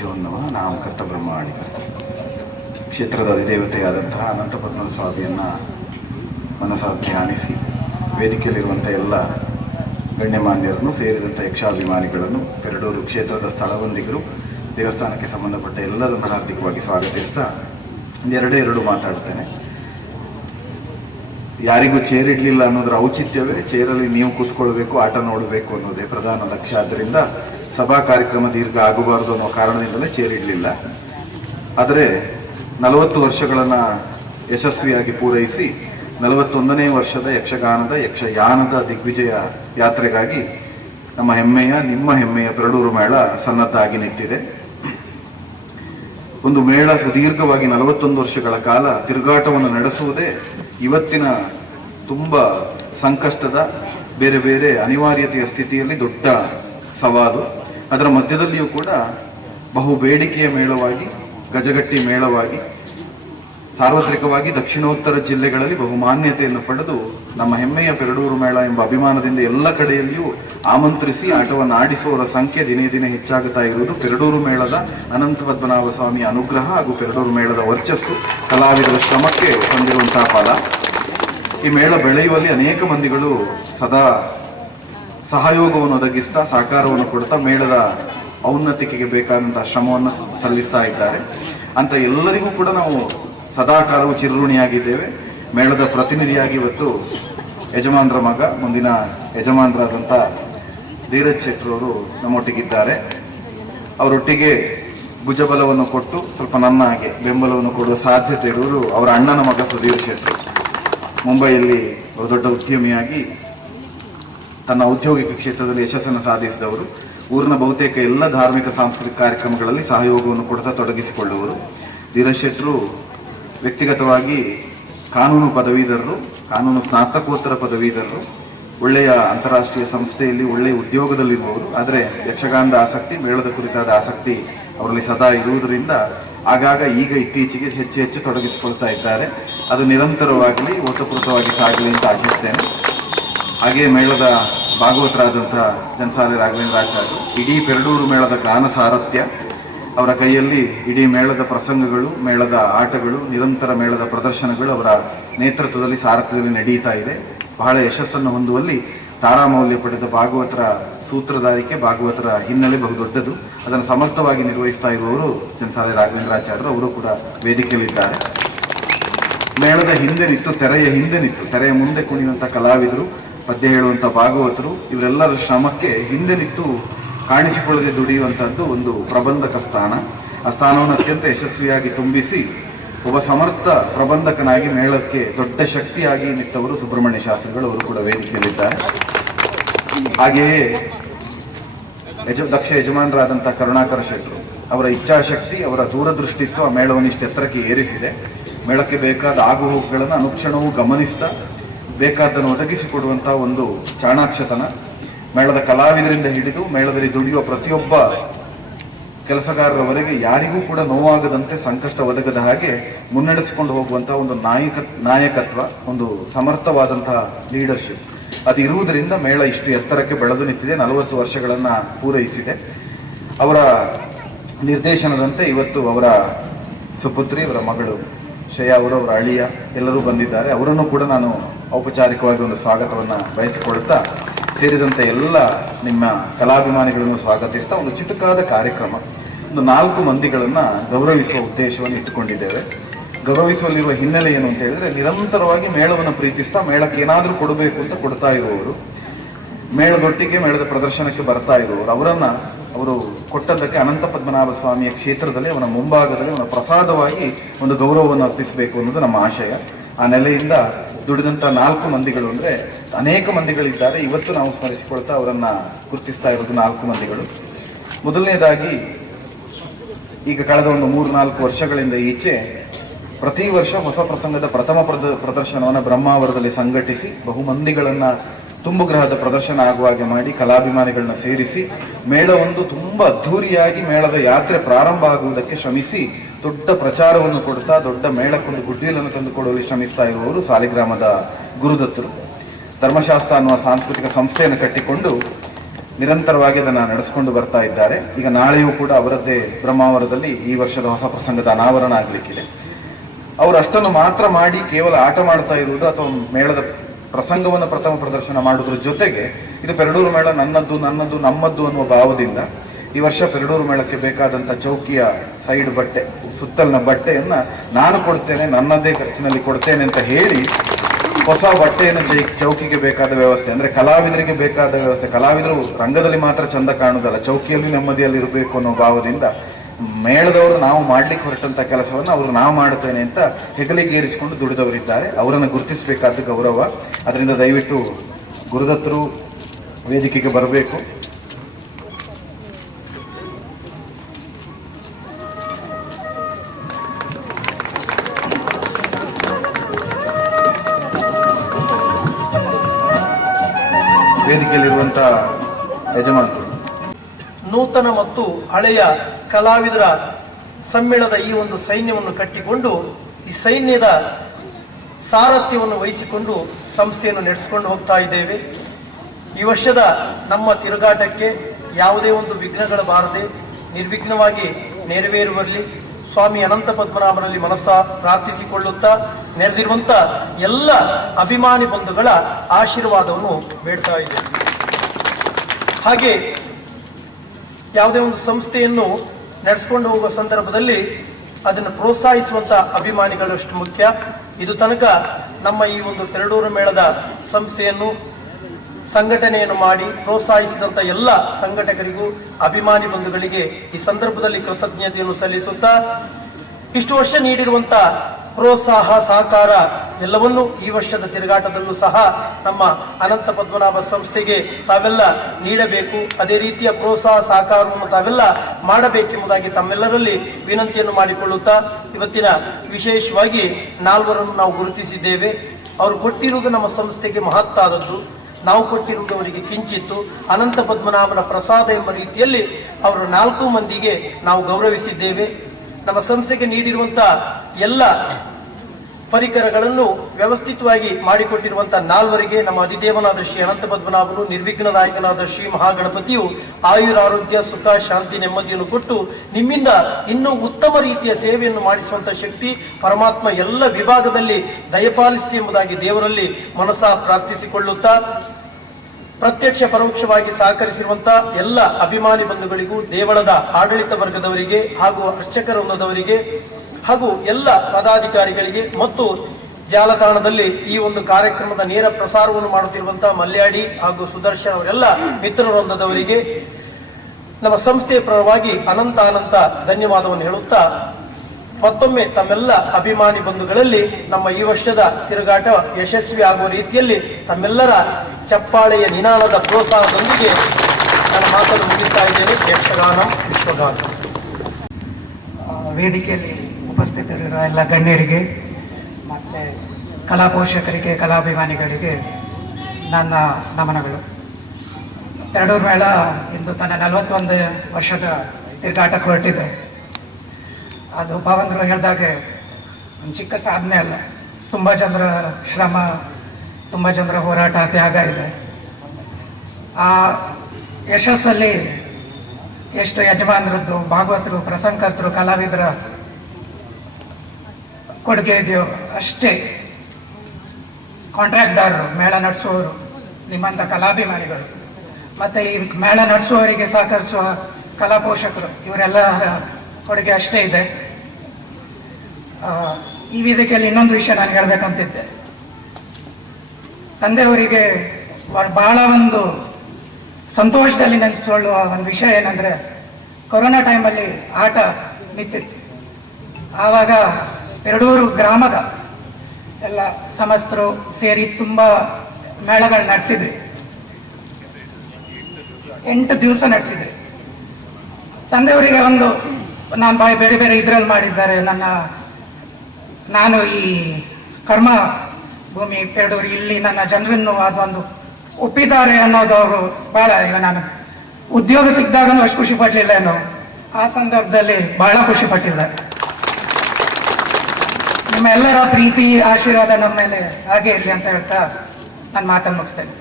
ನಾವು ಕರ್ತಬ್ರಹ್ಮ ಕ್ಷೇತ್ರದ ಅಧಿದೇವತೆಯಾದಂತಹ ಅನಂತ ಪದ್ಮಸ್ವಾಮಿಯನ್ನು ಮನಸ್ಸ ಧ್ಯಾನಿಸಿ ವೇದಿಕೆಯಲ್ಲಿರುವಂಥ ಎಲ್ಲ ಗಣ್ಯಮಾನ್ಯರನ್ನು ಸೇರಿದಂಥ ಯಕ್ಷಾಭಿಮಾನಿಗಳನ್ನು, ಪೆರಡೂರು ಕ್ಷೇತ್ರದ ಸ್ಥಳವೊಂದಿಗರು, ದೇವಸ್ಥಾನಕ್ಕೆ ಸಂಬಂಧಪಟ್ಟ ಎಲ್ಲರನ್ನು ಹಾರ್ದಿಕವಾಗಿ ಸ್ವಾಗತಿಸ್ತಾ ಎರಡೇ ಎರಡು ಮಾತಾಡ್ತೇನೆ ಯಾರಿಗೂ ಚೇರ್ ಇಡಲಿಲ್ಲ ಅನ್ನೋದ್ರ ಔಚಿತ್ಯವೇ, ಚೇರಲ್ಲಿ ನೀವು ಕೂತ್ಕೊಳ್ಬೇಕು, ಆಟ ನೋಡಬೇಕು ಅನ್ನೋದೇ ಪ್ರಧಾನ ಲಕ್ಷ್ಯ. ಆದ್ದರಿಂದ ಸಭಾ ಕಾರ್ಯಕ್ರಮ ದೀರ್ಘ ಆಗಬಾರದು ಅನ್ನೋ ಕಾರಣದಿಂದಲೇ ಚೇರ್ ಇಡಲಿಲ್ಲ ಆದರೆ ನಲವತ್ತು ವರ್ಷಗಳನ್ನು ಯಶಸ್ವಿಯಾಗಿ ಪೂರೈಸಿ ನಲವತ್ತೊಂದನೇ ವರ್ಷದ ಯಕ್ಷಗಾನದ ಯಕ್ಷಯಾನದ ದಿಗ್ವಿಜಯ ಯಾತ್ರೆಗಾಗಿ ನಮ್ಮ ಹೆಮ್ಮೆಯ, ನಿಮ್ಮ ಹೆಮ್ಮೆಯ ಬೆರಡೂರು ಮೇಳ ಸನ್ನದ್ಧಾಗಿ ನಿಂತಿದೆ. ಒಂದು ಮೇಳ ಸುದೀರ್ಘವಾಗಿ ನಲವತ್ತೊಂದು ವರ್ಷಗಳ ಕಾಲ ತಿರುಗಾಟವನ್ನು ನಡೆಸುವುದೇ ಇವತ್ತಿನ ತುಂಬ ಸಂಕಷ್ಟದ, ಬೇರೆ ಬೇರೆ ಅನಿವಾರ್ಯತೆಯ ಸ್ಥಿತಿಯಲ್ಲಿ ದೊಡ್ಡ ಸವಾಲು. ಅದರ ಮಧ್ಯದಲ್ಲಿಯೂ ಕೂಡ ಬಹು ಬೇಡಿಕೆಯ ಮೇಳವಾಗಿ, ಗಜಗಟ್ಟಿ ಮೇಳವಾಗಿ, ಸಾರ್ವತ್ರಿಕವಾಗಿ ದಕ್ಷಿಣೋತ್ತರ ಜಿಲ್ಲೆಗಳಲ್ಲಿ ಬಹುಮಾನ್ಯತೆಯನ್ನು ಪಡೆದು ನಮ್ಮ ಹೆಮ್ಮೆಯ ಪೆರಡೂರು ಮೇಳ ಎಂಬ ಅಭಿಮಾನದಿಂದ ಎಲ್ಲ ಕಡೆಯಲ್ಲಿಯೂ ಆಮಂತ್ರಿಸಿ ಆಟವನ್ನು ಆಡಿಸುವವರ ಸಂಖ್ಯೆ ದಿನೇ ದಿನೇ ಹೆಚ್ಚಾಗುತ್ತಾ ಇರುವುದು ಪೆರಡೂರು ಮೇಳದ ಅನಂತ ಪದ್ಮನಾಭ ಸ್ವಾಮಿಯ ಅನುಗ್ರಹ ಹಾಗೂ ಪೆರಡೂರು ಮೇಳದ ವರ್ಚಸ್ಸು, ಕಲಾವಿದರ ಶ್ರಮಕ್ಕೆ ತಂದಿರುವಂತಹ ಫಲ. ಈ ಮೇಳ ಬೆಳೆಯುವಲ್ಲಿ ಅನೇಕ ಮಂದಿಗಳು ಸದಾ ಸಹಯೋಗವನ್ನು ಒದಗಿಸ್ತಾ ಸಹಕಾರವನ್ನು ಕೊಡ್ತಾ ಮೇಳದ ಔನ್ನತಿಕೆಗೆ ಬೇಕಾದಂತಹ ಶ್ರಮವನ್ನು ಸಲ್ಲಿಸ್ತಾ ಇದ್ದಾರೆ. ಅಂತ ಎಲ್ಲರಿಗೂ ಕೂಡ ನಾವು ಸದಾಕಾಲವು ಚಿರಋಣಿಯಾಗಿದ್ದೇವೆ. ಮೇಳದ ಪ್ರತಿನಿಧಿಯಾಗಿ ಇವತ್ತು ಯಜಮಾನ್ರ ಮಗ, ಮುಂದಿನ ಯಜಮಾನ್ರಾದಂಥ ಧೀರಜ್ ಶೆಟ್ಟರವರು ನಮ್ಮೊಟ್ಟಿಗಿದ್ದಾರೆ. ಅವರೊಟ್ಟಿಗೆ ಭುಜಬಲವನ್ನು ಕೊಟ್ಟು ಸ್ವಲ್ಪ ನನ್ನ ಹಾಗೆ ಬೆಂಬಲವನ್ನು ಕೊಡುವ ಸಾಧ್ಯತೆ ಇರುವುದು ಅವರ ಅಣ್ಣನ ಮಗ ಸುಧೀರ್ ಶೆಟ್ಟರು. ಮುಂಬೈಯಲ್ಲಿ ಬಹುದೊಡ್ಡ ಉದ್ಯಮಿಯಾಗಿ ತನ್ನ ಔದ್ಯೋಗಿಕ ಕ್ಷೇತ್ರದಲ್ಲಿ ಯಶಸ್ಸನ್ನು ಸಾಧಿಸಿದವರು. ಊರಿನ ಬಹುತೇಕ ಎಲ್ಲ ಧಾರ್ಮಿಕ, ಸಾಂಸ್ಕೃತಿಕ ಕಾರ್ಯಕ್ರಮಗಳಲ್ಲಿ ಸಹಯೋಗವನ್ನು ಕೊಡ್ತಾ ತೊಡಗಿಸಿಕೊಳ್ಳುವರು. ಧೀರಜ್ ಶೆಟ್ಟರು ವ್ಯಕ್ತಿಗತವಾಗಿ ಕಾನೂನು ಪದವೀಧರರು, ಕಾನೂನು ಸ್ನಾತಕೋತ್ತರ ಪದವೀಧರರು, ಒಳ್ಳೆಯ ಅಂತಾರಾಷ್ಟ್ರೀಯ ಸಂಸ್ಥೆಯಲ್ಲಿ ಒಳ್ಳೆಯ ಉದ್ಯೋಗದಲ್ಲಿರುವವರು. ಆದರೆ ಯಕ್ಷಗಾನದ ಆಸಕ್ತಿ, ಮೇಳದ ಕುರಿತಾದ ಆಸಕ್ತಿ ಅವರಲ್ಲಿ ಸದಾ ಇರುವುದರಿಂದ ಆಗಾಗ ಈಗ ಇತ್ತೀಚೆಗೆ ಹೆಚ್ಚು ಹೆಚ್ಚು ತೊಡಗಿಸಿಕೊಳ್ತಾ ಇದ್ದಾರೆ. ಅದು ನಿರಂತರವಾಗಲಿ ಓತಪ್ರೋತವಾಗಿ ಸಾಗಲಿ ಅಂತ ಆಶಿಸ್ತೇನೆ. ಹಾಗೆ ಮೇಳದ ಭಾಗವತರಾದಂಥ ಜನಸಾಲೆ ರಾಘವೇಂದ್ರಾಚಾರ್ಯರು ಇಡೀ ಪೆರಡೂರು ಮೇಳದ ಗಾನ ಸಾರಥ್ಯ ಅವರ ಕೈಯಲ್ಲಿ ಇಡೀ ಮೇಳದ ಪ್ರಸಂಗಗಳು, ಮೇಳದ ಆಟಗಳು, ನಿರಂತರ ಮೇಳದ ಪ್ರದರ್ಶನಗಳು ಅವರ ನೇತೃತ್ವದಲ್ಲಿ, ಸಾರಥ್ಯದಲ್ಲಿ ನಡೀತಾ ಇದೆ. ಬಹಳ ಯಶಸ್ಸನ್ನು ಹೊಂದುವಲ್ಲಿ ತಾರಾಮೌಲ್ಯ ಪಡೆದ ಭಾಗವತರ ಸೂತ್ರಧಾರಿಕೆ, ಭಾಗವತರ ಹಿನ್ನೆಲೆ ಬಹುದೊಡ್ಡದು ಅದನ್ನು ಸಮರ್ಥವಾಗಿ ನಿರ್ವಹಿಸ್ತಾ ಇರುವವರು ಜನಸಾಲೆ ರಾಘವೇಂದ್ರಾಚಾರ್ಯರು, ಅವರು ಕೂಡ ವೇದಿಕೆಯಲ್ಲಿದ್ದಾರೆ. ಮೇಳದ ಹಿಂದೆ ನಿಂತು, ತೆರೆಯ ಹಿಂದೆ ನಿಂತು, ತೆರೆಯ ಮುಂದೆ ಕುಣಿಯುವಂಥ ಕಲಾವಿದರು ಪದ್ಯ ಹೇಳುವಂಥ ಭಾಗವತರು ಇವರೆಲ್ಲರ ಶ್ರಮಕ್ಕೆ ಹಿಂದೆ ನಿಂತು ಕಾಣಿಸಿಕೊಳ್ಳದೆ ದುಡಿಯುವಂಥದ್ದು ಒಂದು ಪ್ರಬಂಧಕ ಸ್ಥಾನ. ಆ ಸ್ಥಾನವನ್ನು ಅತ್ಯಂತ ಯಶಸ್ವಿಯಾಗಿ ತುಂಬಿಸಿ ಒಬ್ಬ ಸಮರ್ಥ ಪ್ರಬಂಧಕನಾಗಿ ಮೇಳಕ್ಕೆ ದೊಡ್ಡ ಶಕ್ತಿಯಾಗಿ ನಿಂತವರು ಸುಬ್ರಹ್ಮಣ್ಯ ಶಾಸ್ತ್ರಿಗಳು. ಅವರು ಕೂಡ ವೇದಿಕೆಯಲ್ಲಿದ್ದಾರೆ. ಹಾಗೆಯೇ ಯಜ, ದಕ್ಷ ಯಜಮಾನರಾದಂಥ ಕರುಣಾಕರ ಶೆಟ್ಟರು ಅವರ ಇಚ್ಛಾಶಕ್ತಿ, ಅವರ ದೂರದೃಷ್ಟಿತ್ವ ಆ ಮೇಳವನ್ನು ಇಷ್ಟು ಎತ್ತರಕ್ಕೆ ಏರಿಸಿದೆ. ಮೇಳಕ್ಕೆ ಬೇಕಾದ ಆಗುಹೋಗುಗಳನ್ನು ಅನುಕ್ಷಣವೂ ಗಮನಿಸ್ತಾ ಬೇಕಾದ್ದನ್ನು ಒದಗಿಸಿಕೊಡುವಂಥ ಒಂದು ಚಾಣಾಕ್ಷತನ. ಮೇಳದ ಕಲಾವಿದರಿಂದ ಹಿಡಿದು ಮೇಳದಲ್ಲಿ ದುಡಿಯುವ ಪ್ರತಿಯೊಬ್ಬ ಕೆಲಸಗಾರರವರೆಗೆ ಯಾರಿಗೂ ಕೂಡ ನೋವಾಗದಂತೆ ಸಂಕಷ್ಟ ಒದಗದ ಹಾಗೆ ಮುನ್ನಡೆಸಿಕೊಂಡು ಹೋಗುವಂತಹ ಒಂದು ನಾಯಕ, ನಾಯಕತ್ವ, ಒಂದು ಸಮರ್ಥವಾದಂತಹ ಲೀಡರ್ಶಿಪ್ ಅದು ಇರುವುದರಿಂದ ಮೇಳ ಇಷ್ಟು ಎತ್ತರಕ್ಕೆ ಬೆಳೆದು ನಿಂತಿದೆ, ನಲವತ್ತು ವರ್ಷಗಳನ್ನು ಪೂರೈಸಿದೆ. ಅವರ ನಿರ್ದೇಶನದಂತೆ ಇವತ್ತು ಅವರ ಸುಪುತ್ರಿ, ಅವರ ಮಗಳು ಶ್ರೇಯಾ ಅವರು, ಅವರ ಅಳಿಯ ಎಲ್ಲರೂ ಬಂದಿದ್ದಾರೆ. ಅವರನ್ನು ಕೂಡ ನಾನು ಔಪಚಾರಿಕವಾಗಿ ಒಂದು ಸ್ವಾಗತವನ್ನು ಬಯಸಿಕೊಳ್ಳುತ್ತಾ ಸೇರಿದಂತೆ ಎಲ್ಲ ನಿಮ್ಮ ಕಲಾಭಿಮಾನಿಗಳನ್ನು ಸ್ವಾಗತಿಸ್ತಾ ಒಂದು ಚುಟುಕಾದ ಕಾರ್ಯಕ್ರಮ, ಒಂದು ನಾಲ್ಕು ಮಂದಿಗಳನ್ನು ಗೌರವಿಸುವ ಉದ್ದೇಶವನ್ನು ಇಟ್ಟುಕೊಂಡಿದ್ದೇವೆ. ಗೌರವಿಸುವಲ್ಲಿರುವ ಹಿನ್ನೆಲೆ ಏನು ಅಂತ ಹೇಳಿದ್ರೆ, ನಿರಂತರವಾಗಿ ಮೇಳವನ್ನು ಪ್ರೀತಿಸ್ತಾ ಮೇಳಕ್ಕೆ ಏನಾದರೂ ಕೊಡಬೇಕು ಅಂತ ಕೊಡ್ತಾ ಇರುವವರು, ಮೇಳದೊಟ್ಟಿಗೆ ಮೇಳದ ಪ್ರದರ್ಶನಕ್ಕೆ ಬರ್ತಾ ಇರುವವರು, ಅವರನ್ನು, ಅವರು ಕೊಟ್ಟದ್ದಕ್ಕೆ ಅನಂತ ಪದ್ಮನಾಭ ಸ್ವಾಮಿಯ ಕ್ಷೇತ್ರದಲ್ಲಿ, ಅವನ ಮುಂಭಾಗದಲ್ಲಿ, ಅವನ ಪ್ರಸಾದವಾಗಿ ಒಂದು ಗೌರವವನ್ನು ಅರ್ಪಿಸಬೇಕು ಅನ್ನೋದು ನಮ್ಮ ಆಶಯ. ಆ ನೆಲೆಯಿಂದ ದುಡಿದಂಥ ನಾಲ್ಕು ಮಂದಿಗಳು ಅಂದರೆ ಅನೇಕ ಮಂದಿಗಳಿದ್ದಾರೆ. ಇವತ್ತು ನಾವು ಸ್ಮರಿಸಿಕೊಳ್ತಾ ಅವರನ್ನು ಗುರುತಿಸ್ತಾ ಇರೋದು ನಾಲ್ಕು ಮಂದಿಗಳು. ಮೊದಲನೇದಾಗಿ, ಈಗ ಕಳೆದ ಒಂದು ಮೂರು ನಾಲ್ಕು ವರ್ಷಗಳಿಂದ ಈಚೆ ಪ್ರತಿ ವರ್ಷ ಹೊಸ ಪ್ರಸಂಗದ ಪ್ರಥಮ ಪ್ರದ, ಪ್ರದರ್ಶನವನ್ನು ಬ್ರಹ್ಮಾವರದಲ್ಲಿ ಸಂಘಟಿಸಿ ಬಹುಮಂದಿಗಳನ್ನ ತುಂಬುಗ್ರಹದ ಪ್ರದರ್ಶನ ಆಗುವ ಹಾಗೆ ಮಾಡಿ, ಕಲಾಭಿಮಾನಿಗಳನ್ನ ಸೇರಿಸಿ ಮೇಳವೊಂದು ತುಂಬ ಅದ್ಧೂರಿಯಾಗಿ ಮೇಳದ ಯಾತ್ರೆ ಪ್ರಾರಂಭ ಆಗುವುದಕ್ಕೆ ಶ್ರಮಿಸಿ ದೊಡ್ಡ ಪ್ರಚಾರವನ್ನು ಕೊಡ್ತಾ ದೊಡ್ಡ ಮೇಳಕ್ಕೊಂದು ಗುಡ್ಡಿಯಲನ್ನು ತಂದುಕೊಡುವಲ್ಲಿ ಶ್ರಮಿಸ್ತಾ ಇರುವವರು ಸಾಲಿಗ್ರಾಮದ ಗುರುದತ್ತರು. ಧರ್ಮಶಾಸ್ತ್ರ ಅನ್ನುವ ಸಾಂಸ್ಕೃತಿಕ ಸಂಸ್ಥೆಯನ್ನು ಕಟ್ಟಿಕೊಂಡು ನಿರಂತರವಾಗಿ ಅದನ್ನು ನಡೆಸಿಕೊಂಡು ಬರ್ತಾ ಇದ್ದಾರೆ. ಈಗ ನಾಳೆಯೂ ಕೂಡ ಅವರದ್ದೇ ಬ್ರಹ್ಮಾವರದಲ್ಲಿ ಈ ವರ್ಷದ ಹೊಸ ಪ್ರಸಂಗದ ಅನಾವರಣ ಆಗಲಿಕ್ಕಿದೆ. ಅವರು ಅಷ್ಟನ್ನು ಮಾತ್ರ ಮಾಡಿ ಕೇವಲ ಆಟ ಮಾಡ್ತಾ ಇರುವುದು ಅಥವಾ ಮೇಳದ ಪ್ರಸಂಗವನ್ನು ಪ್ರಥಮ ಪ್ರದರ್ಶನ ಮಾಡುವುದರ ಜೊತೆಗೆ ಇದು ಪೆರಡೂರು ಮೇಳ ನನ್ನದ್ದು ನನ್ನದು ನಮ್ಮದ್ದು ಅನ್ನುವ ಭಾವದಿಂದ ಈ ವರ್ಷ ಪೆರಡೂರು ಮೇಳಕ್ಕೆ ಬೇಕಾದಂಥ ಚೌಕಿಯ ಸೈಡ್ ಬಟ್ಟೆ, ಸುತ್ತಲಿನ ಬಟ್ಟೆಯನ್ನು ನಾನು ಕೊಡ್ತೇನೆ, ನನ್ನದೇ ಖರ್ಚಿನಲ್ಲಿ ಕೊಡ್ತೇನೆ ಅಂತ ಹೇಳಿ ಹೊಸ ಬಟ್ಟೆಯನ್ನು ಚೌಕಿಗೆ ಬೇಕಾದ ವ್ಯವಸ್ಥೆ, ಅಂದ್ರೆ ಕಲಾವಿದರಿಗೆ ಬೇಕಾದ ವ್ಯವಸ್ಥೆ, ಕಲಾವಿದರು ರಂಗದಲ್ಲಿ ಮಾತ್ರ ಚಂದ ಕಾಣುವುದಲ್ಲ, ಚೌಕಿಯಲ್ಲಿ ನೆಮ್ಮದಿಯಲ್ಲಿ ಇರಬೇಕು ಅನ್ನೋ ಭಾವದಿಂದ ಮೇಳದವರು ನಾವು ಮಾಡ್ಲಿಕ್ಕೆ ಹೊರಟಂತ ಕೆಲಸವನ್ನು ಅವರು ನಾವು ಮಾಡ್ತೇನೆ ಅಂತ ಹೆಗಲಿಗೇರಿಸಿಕೊಂಡು ದುಡಿದವರಿದ್ದಾರೆ. ಅವರನ್ನು ಗುರುತಿಸಬೇಕಾದ ಗೌರವ. ಅದರಿಂದ ದಯವಿಟ್ಟು ಗುರುದತ್ತರು ವೇದಿಕೆಗೆ ಬರಬೇಕು. ವೇದಿಕೆಯಲ್ಲಿರುವಂತ ಯಜಮಾನರು. ನೂತನ ಮತ್ತು ಹಳೆಯ ಕಲಾವಿದರ ಸಮ್ಮೇಳನದ ಈ ಒಂದು ಸೈನ್ಯವನ್ನು ಕಟ್ಟಿಕೊಂಡು ಈ ಸೈನ್ಯದ ಸಾರಥ್ಯವನ್ನು ವಹಿಸಿಕೊಂಡು ಸಂಸ್ಥೆಯನ್ನು ನಡೆಸಿಕೊಂಡು ಹೋಗ್ತಾ ಇದ್ದೇವೆ. ಈ ವರ್ಷದ ನಮ್ಮ ತಿರುಗಾಟಕ್ಕೆ ಯಾವುದೇ ಒಂದು ವಿಘ್ನಗಳು ಬಾರದೆ ನಿರ್ವಿಘ್ನವಾಗಿ ನೆರವೇರುವಲ್ಲಿ ಸ್ವಾಮಿ ಅನಂತ ಪದ್ಮನಾಭನಲ್ಲಿ ಮನಸ್ಸ ಪ್ರಾರ್ಥಿಸಿಕೊಳ್ಳುತ್ತಾ ನೆರೆದಿರುವಂಥ ಎಲ್ಲ ಅಭಿಮಾನಿ ಬಂಧುಗಳ ಆಶೀರ್ವಾದವನ್ನು ಬೇಡ್ತಾ ಇದ್ದೇವೆ. ಹಾಗೆ ಯಾವುದೇ ಒಂದು ಸಂಸ್ಥೆಯನ್ನು ನಡೆಸ್ಕೊಂಡು ಹೋಗುವ ಸಂದರ್ಭದಲ್ಲಿ ಅದನ್ನು ಪ್ರೋತ್ಸಾಹಿಸುವಂತ ಅಭಿಮಾನಿಗಳು ಅಷ್ಟು ಮುಖ್ಯ. ಇದು ತನಕ ನಮ್ಮ ಈ ಒಂದು ತೆರಡೂರು ಮೇಳದ ಸಂಸ್ಥೆಯನ್ನು, ಸಂಘಟನೆಯನ್ನು ಮಾಡಿ ಪ್ರೋತ್ಸಾಹಿಸಿದಂತ ಎಲ್ಲ ಸಂಘಟಕರಿಗೂ ಅಭಿಮಾನಿ ಬಂಧುಗಳಿಗೆ ಈ ಸಂದರ್ಭದಲ್ಲಿ ಕೃತಜ್ಞತೆಯನ್ನು ಸಲ್ಲಿಸುತ್ತಾ ಇಷ್ಟು ವರ್ಷ ನೀಡಿರುವಂತ ಪ್ರೋತ್ಸಾಹ, ಸಹಕಾರ ಎಲ್ಲವನ್ನೂ ಈ ವರ್ಷದ ತಿರುಗಾಟದಲ್ಲೂ ಸಹ ನಮ್ಮ ಅನಂತ ಪದ್ಮನಾಭ ಸಂಸ್ಥೆಗೆ ತಾವೆಲ್ಲ ನೀಡಬೇಕು. ಅದೇ ರೀತಿಯ ಪ್ರೋತ್ಸಾಹ, ಸಹಕಾರವನ್ನು ತಾವೆಲ್ಲ ಮಾಡಬೇಕೆಂಬುದಾಗಿ ತಮ್ಮೆಲ್ಲರಲ್ಲಿ ವಿನಂತಿಯನ್ನು ಮಾಡಿಕೊಳ್ಳುತ್ತಾ ಇವತ್ತಿನ ವಿಶೇಷವಾಗಿ ನಾಲ್ವರನ್ನು ನಾವು ಗುರುತಿಸಿದ್ದೇವೆ. ಅವರು ಕೊಟ್ಟಿರುವುದು ನಮ್ಮ ಸಂಸ್ಥೆಗೆ ಮಹತ್ತಾದದ್ದು. ನಾವು ಕೊಟ್ಟಿರುವುದು ಅವರಿಗೆ ಕಿಂಚಿತ್ತು. ಅನಂತ ಪದ್ಮನಾಭನ ಪ್ರಸಾದ ಎಂಬ ರೀತಿಯಲ್ಲಿ ಅವರು ನಾಲ್ಕು ಮಂದಿಗೆ ನಾವು ಗೌರವಿಸಿದ್ದೇವೆ. ನಮ್ಮ ಸಂಸ್ಥೆಗೆ ನೀಡಿರುವಂತ ಎಲ್ಲ ಪರಿಕರಗಳನ್ನು ವ್ಯವಸ್ಥಿತವಾಗಿ ಮಾಡಿಕೊಟ್ಟಿರುವಂತಹ ನಾಲ್ವರಿಗೆ ನಮ್ಮ ಅಧಿದೇವನಾದ ಶ್ರೀ ಅನಂತ ಪದ್ಮನಾಭನು, ನಿರ್ವಿಘ್ನ ನಾಯಕನಾದ ಶ್ರೀ ಮಹಾಗಣಪತಿಯು ಆಯುರಾರೋಗ್ಯ, ಸುಖ, ಶಾಂತಿ, ನೆಮ್ಮದಿಯನ್ನು ಕೊಟ್ಟು ನಿಮ್ಮಿಂದ ಇನ್ನೂ ಉತ್ತಮ ರೀತಿಯ ಸೇವೆಯನ್ನು ಮಾಡಿಸುವಂತಹ ಶಕ್ತಿ ಪರಮಾತ್ಮ ಎಲ್ಲ ವಿಭಾಗದಲ್ಲಿ ದಯಪಾಲಿಸಿ ಎಂಬುದಾಗಿ ದೇವರಲ್ಲಿ ಮನಸ್ಸ ಪ್ರಾರ್ಥಿಸಿಕೊಳ್ಳುತ್ತಾ ಪ್ರತ್ಯಕ್ಷ ಪರೋಕ್ಷವಾಗಿ ಸಹಕರಿಸಿರುವಂತಹ ಎಲ್ಲ ಅಭಿಮಾನಿ ಬಂಧುಗಳಿಗೂ, ದೇವಳದ ಆಡಳಿತ ವರ್ಗದವರಿಗೆ ಹಾಗೂ ಅರ್ಚಕ ವೃಂದದವರಿಗೆ ಹಾಗೂ ಎಲ್ಲ ಪದಾಧಿಕಾರಿಗಳಿಗೆ ಮತ್ತು ಜಾಲತಾಣದಲ್ಲಿ ಈ ಒಂದು ಕಾರ್ಯಕ್ರಮದ ನೇರ ಪ್ರಸಾರವನ್ನು ಮಾಡುತ್ತಿರುವಂತಹ ಮಲ್ಯಾಡಿ ಹಾಗೂ ಸುದರ್ಶನ್ ಅವರೆಲ್ಲ ಮಿತ್ರ ವೃಂದದವರಿಗೆ ನಮ್ಮ ಸಂಸ್ಥೆಯ ಪರವಾಗಿ ಅನಂತ ಅನಂತ ಧನ್ಯವಾದವನ್ನು ಹೇಳುತ್ತಾ, ಮತ್ತೊಮ್ಮೆ ತಮ್ಮೆಲ್ಲ ಅಭಿಮಾನಿ ಬಂಧುಗಳಲ್ಲಿ ನಮ್ಮ ಈ ವರ್ಷದ ತಿರುಗಾಟ ಯಶಸ್ವಿ ಆಗುವ ರೀತಿಯಲ್ಲಿ ತಮ್ಮೆಲ್ಲರ ಚಪ್ಪಾಳೆಯ ನಿನಾದದ ಪ್ರೋತ್ಸಾಹದೊಂದಿಗೆ ನನ್ನ ಮಾತನ್ನು ಮುಗಿಸ್ತಾ ಇದ್ದೇನೆ. ಯಕ್ಷಗಾನ, ವಿಶ್ವಗಾನ. ವೇದಿಕೆಯಲ್ಲಿ ಉಪಸ್ಥಿತರಿರುವ ಎಲ್ಲ ಗಣ್ಯರಿಗೆ, ಮತ್ತು ಕಲಾ ಪೋಷಕರಿಗೆ, ಕಲಾಭಿಮಾನಿಗಳಿಗೆ ನನ್ನ ನಮನಗಳು. ಎರಡೂರು ಮೇಳ ಇಂದು ತನ್ನ ನಲವತ್ತೊಂದು ವರ್ಷದ ತಿರುಗಾಟಕ್ಕೆ ಹೊರಟಿದೆ. ಅದು ಭಾವಂದರು ಹೇಳಿದಾಗೆ ಒಂದು ಚಿಕ್ಕ ಸಾಧನೆ ಅಲ್ಲ. ತುಂಬ ಜನರ ಶ್ರಮ ತುಂಬ ಜನರ ಹೋರಾಟ ತ್ಯಾಗ ಇದೆ. ಆ ಯಶಸ್ಸಲ್ಲಿ ಎಷ್ಟು ಯಜಮಾನರದ್ದು, ಭಾಗವತರು, ಪ್ರಸಂಗಕರ್ತರು, ಕಲಾವಿದರ ಕೊಡುಗೆ ಇದೆಯೋ ಅಷ್ಟೇ. ಕಾಂಟ್ರಾಕ್ಟ್ದಾರರು, ಮೇಳ ನಡೆಸುವವರು, ನಿಮ್ಮಂಥ ಕಲಾಭಿಮಾನಿಗಳು. ಮತ್ತು ಈ ಮೇಳ ನಡೆಸುವವರಿಗೆ ಸಹಕರಿಸುವ ಕಲಾ ಪೋಷಕರು ಇವರೆಲ್ಲ ಕೊಡುಗೆ ಅಷ್ಟೇ ಇದೆ. ಈ ವೇದಿಕೆಯಲ್ಲಿ ಇನ್ನೊಂದು ವಿಷಯ ನಾನು ಹೇಳಬೇಕಂತಿದ್ದೆ. ತಂದೆಯವರಿಗೆ ಬಹಳ ಒಂದು ಸಂತೋಷದಲ್ಲಿ ನೆನೆಸ್ಕೊಳ್ಳುವ ಒಂದು ವಿಷಯ ಏನಂದ್ರೆ, ಕೊರೋನಾ ಟೈಮಲ್ಲಿ ಆಟ ನಿಂತಿತ್ತು. ಆವಾಗ ಎರಡೂರು ಗ್ರಾಮದ ಎಲ್ಲ ಸಮಸ್ತರು ಸೇರಿ ತುಂಬ ಮೇಳಗಳು ನಡೆಸಿದ್ರಿ. ಎಂಟು ದಿವಸ ನಡೆಸಿದ್ರಿ. ತಂದೆಯವರಿಗೆ ಒಂದು, ನಾನು ಬಾಯಿ ಬೇರೆ ಬೇರೆ ಇದ್ರಲ್ಲಿ ಮಾಡಿದ್ದಾರೆ, ನನ್ನ, ನಾನು ಈ ಕರ್ಮ ಭೂಮಿ ಪೇಡೂರು ಇಲ್ಲಿ ನನ್ನ ಜನರನ್ನು ಅದೊಂದು ಒಪ್ಪಿದ್ದಾರೆ ಅನ್ನೋದು ಅವರು ಬಹಳ ಈಗ ನಾನು ಉದ್ಯೋಗ ಸಿಕ್ಕಿದಾಗನೂ ಅಷ್ಟು ಖುಷಿ ಪಡ್ಲಿಲ್ಲ ಏನೋ. ಆ ಸಂದರ್ಭದಲ್ಲಿ ಬಹಳ ಖುಷಿ ಪಟ್ಟಿದ್ದಾರೆ ನಿಮ್ಮೆಲ್ಲರ ಪ್ರೀತಿ, ಆಶೀರ್ವಾದ ನಮ್ಮ ಮೇಲೆ ಹಾಗೆ ಇರಲಿ ಅಂತ ಹೇಳ್ತಾ ನಾನು ಮಾತನ್ನು ಮುಗಿಸ್ತೇನೆ.